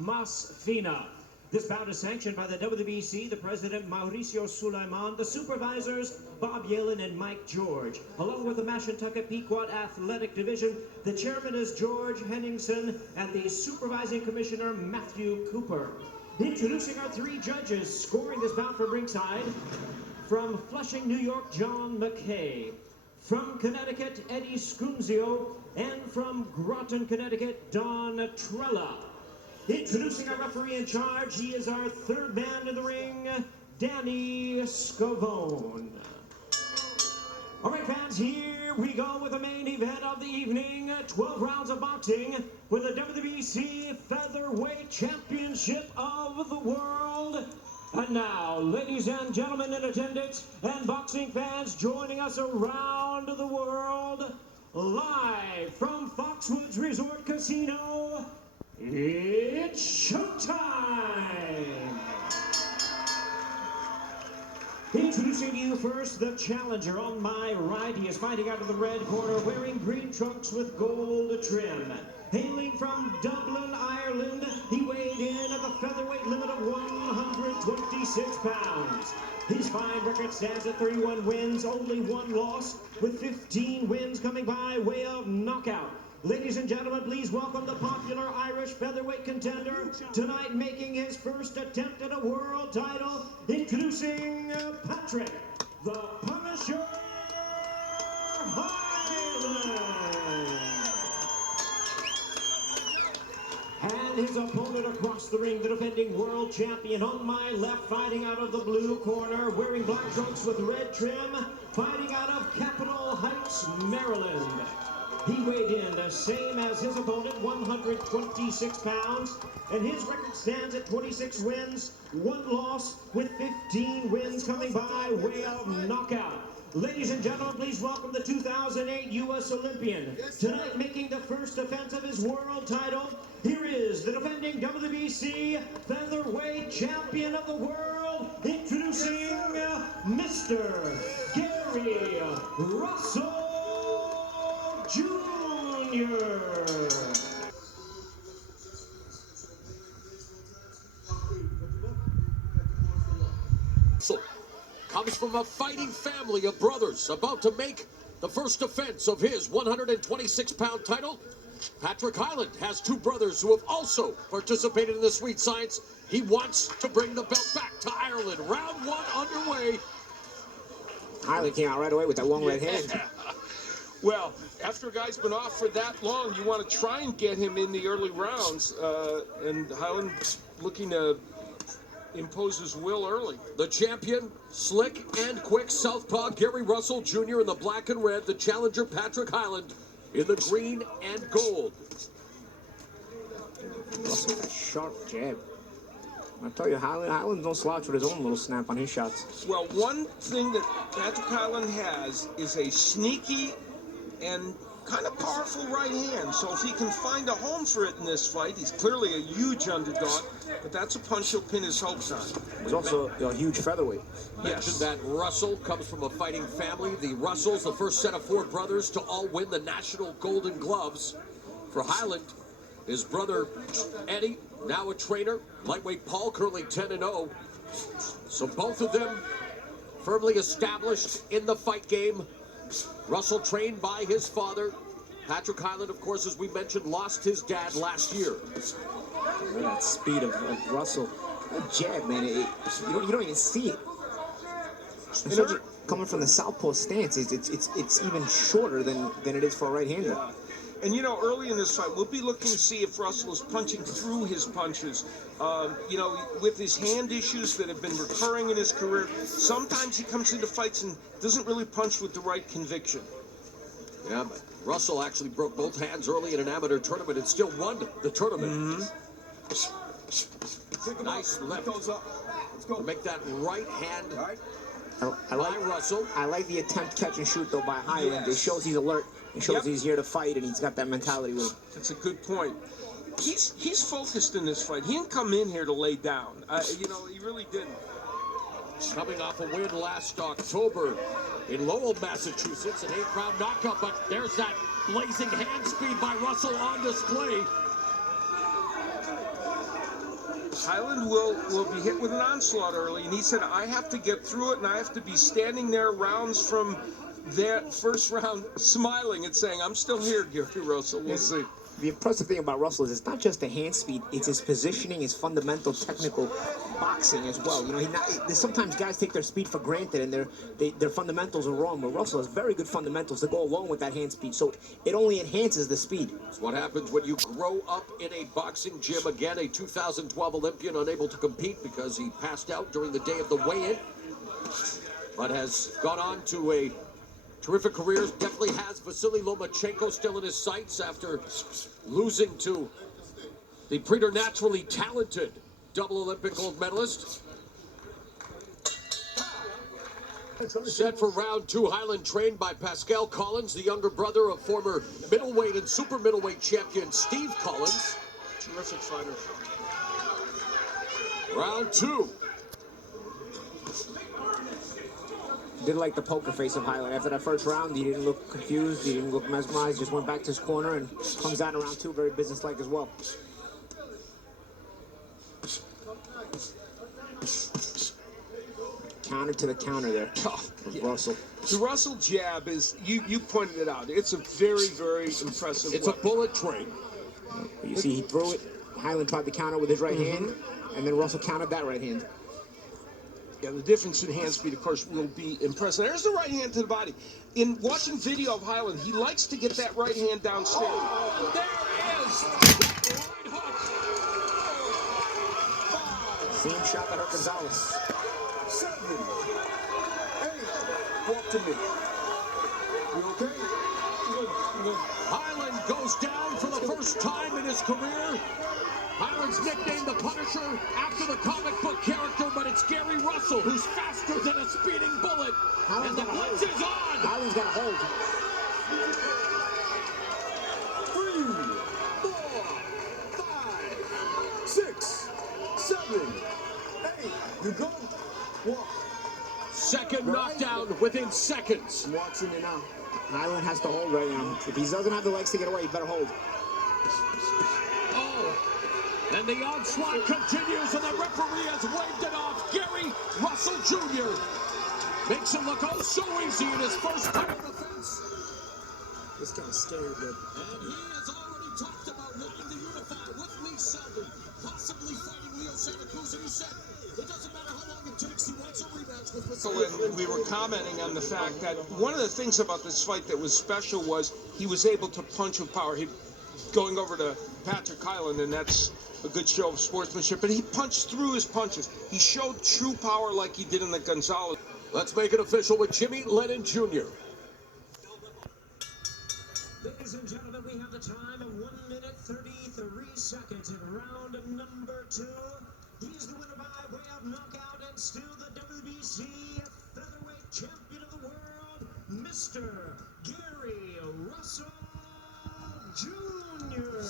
Masfina. This bout is sanctioned by the WBC, the president Mauricio Sulaiman, the supervisors Bob Yellen and Mike George, along with the Mashantucket Pequot Athletic Division. The chairman is George Henningsen and the supervising commissioner Matthew Cooper. Introducing our three judges scoring this bout from ringside. From Flushing, New York, John McKay. From Connecticut, Eddie Scunzio. And from Groton, Connecticut, Don Trella. Introducing our referee in charge, he is our third man in the ring, Danny Scavone. All right, fans, here we go with the main event of the evening. 12 rounds of boxing for the WBC Featherweight Championship of the World. And now, ladies and gentlemen in attendance and boxing fans joining us around the world, live from Foxwoods Resort Casino, it's showtime! Introducing to you first, the challenger on my right. He is fighting out of the red corner, wearing green trunks with gold trim. Hailing from Dublin, Ireland, he weighed in at the featherweight limit of 126 pounds. His fine record stands at 31 wins, only one loss, with 15 wins coming by way of knockout. Ladies and gentlemen, please welcome the popular Irish featherweight contender, tonight making his first attempt at a world title, introducing Patrick, the Punisher Hyland. And his opponent across the ring, the defending world champion on my left, fighting out of the blue corner, wearing black trunks with red trim, fighting out of Capitol Heights, Maryland. He weighed in the same as his opponent, 126 pounds, and his record stands at 26 wins, one loss, with 15 wins coming by way of knockout. Ladies and gentlemen, please welcome the 2008 U.S. Olympian. Tonight making the first defense of his world title, here is the defending WBC Featherweight Champion of the World, introducing Mr. Gary Russell Jr. Comes from a fighting family of brothers about to make the first defense of his 126-pound title. Patrick Hyland has two brothers who have also participated in the sweet science. He wants to bring the belt back to Ireland. Round one underway. Hyland came out right away with that long red hand. Well, after a guy's been off for that long, you want to try and get him in the early rounds, and Hyland's looking to impose his will early. The champion, slick and quick southpaw Gary Russell Jr. in the black and red. The challenger, Patrick Hyland, in the green and gold. Russell, that sharp jab. I tell you, Hyland don't slouch with his own little snap on his shots. Well, one thing that Patrick Hyland has is a sneaky and kind of powerful right hand. So if he can find a home for it in this fight, he's clearly a huge underdog, but that's a punch he'll pin his hopes on. He's also a huge featherweight. Mentioned that Russell comes from a fighting family. The Russells, the first set of four brothers to all win the National Golden Gloves. For Hyland, his brother Eddie, now a trainer. Lightweight Paul, currently 10-0. So both of them firmly established in the fight game. Russell trained by his father. Patrick Hyland, of course, as we mentioned, lost his dad last year. That speed of Russell. That jab, man, you don't even see it. Coming from the southpaw stance, it's even shorter than it is for a right-hander. Yeah. And, you know, early in this fight, we'll be looking to see if Russell is punching through his punches. You know, with his hand issues that have been recurring in his career, sometimes he comes into fights and doesn't really punch with the right conviction. Yeah, but Russell actually broke both hands early in an amateur tournament and still won the tournament. Nice left. Let's go. Make that right hand by Russell. I like the attempt catch and shoot, though, by Hyland. Yes. It shows he's alert. It shows he's here to fight, and he's got that mentality with him. That's a good point. He's focused in this fight. He didn't come in here to lay down. You know, he really didn't. Coming off a win last October in Lowell, Massachusetts, an 8th-round knockout, but there's that blazing hand speed by Russell on display. Hyland will be hit with an onslaught early, and he said, I have to get through it, and I have to be standing there rounds from that first round smiling and saying, I'm still here, Gary Russell. We'll see. The impressive thing about Russell is it's not just the hand speed, it's his positioning, his fundamental technical boxing as well. You know, sometimes guys take their speed for granted and their fundamentals are wrong, but Russell has very good fundamentals to go along with that hand speed, so it only enhances the speed. It's what happens when you grow up in a boxing gym. Again, a 2012 Olympian unable to compete because he passed out during the day of the weigh-in, but has gone on to a terrific career. Definitely has Vasily Lomachenko still in his sights after losing to the preternaturally talented double Olympic gold medalist. Set for round two, Hyland trained by Pascal Collins, the younger brother of former middleweight and super middleweight champion Steve Collins. Terrific fighter. Round two. Did like the poker face of Hyland. After that first round, he didn't look confused, he didn't look mesmerized, just went back to his corner and comes out in round two very businesslike as well. Counter to the counter there. Russell. The Russell jab is, you pointed it out, it's a very, very impressive It's weapon. a bullet train. You see, he threw it. Hyland tried to counter with his right hand, and then Russell countered that right hand. Yeah, the difference in hand speed, of course, will be impressive. There's the right hand to the body. In watching video of Hyland, he likes to get that right hand downstairs. Oh, there it is! Right hook. Same shot that hurt Gonzalez. 7, 8, walk to me. You okay? Hyland goes down for the first time in his career. Hyland's nicknamed the Punisher after the comic book character, but it's Gary Russell who's faster than a speeding bullet. And the blitz is on! Hyland's got a hold. 3, 4, 5, 6, 7, 8. You go. Walk. Second knockdown within seconds. Walks in and out. Hyland has to hold right now. If he doesn't have the legs to get away, he better hold. And the onslaught continues, and the referee has waved it off. Gary Russell Jr. makes it look oh so easy in his first title defense. This kind of scary, but... And he has already talked about wanting to unify with Lee Selby, possibly fighting Leo Santa Cruz, and he said it doesn't matter how long it takes, he wants a rematch with Vasily. And we were commenting on the fact that one of the things about this fight that was special was he was able to punch with power. He going over to Patrick Hyland, and that's a good show of sportsmanship, but he punched through his punches. He showed true power like he did in the Gonzalez. Let's make it official with Jimmy Lennon Jr. Ladies and gentlemen, we have the time of 1 minute 33 seconds in round number 2. He's the winner by way of knockout and still the WBC featherweight champion of the world, Mr. Gary Russell Jr.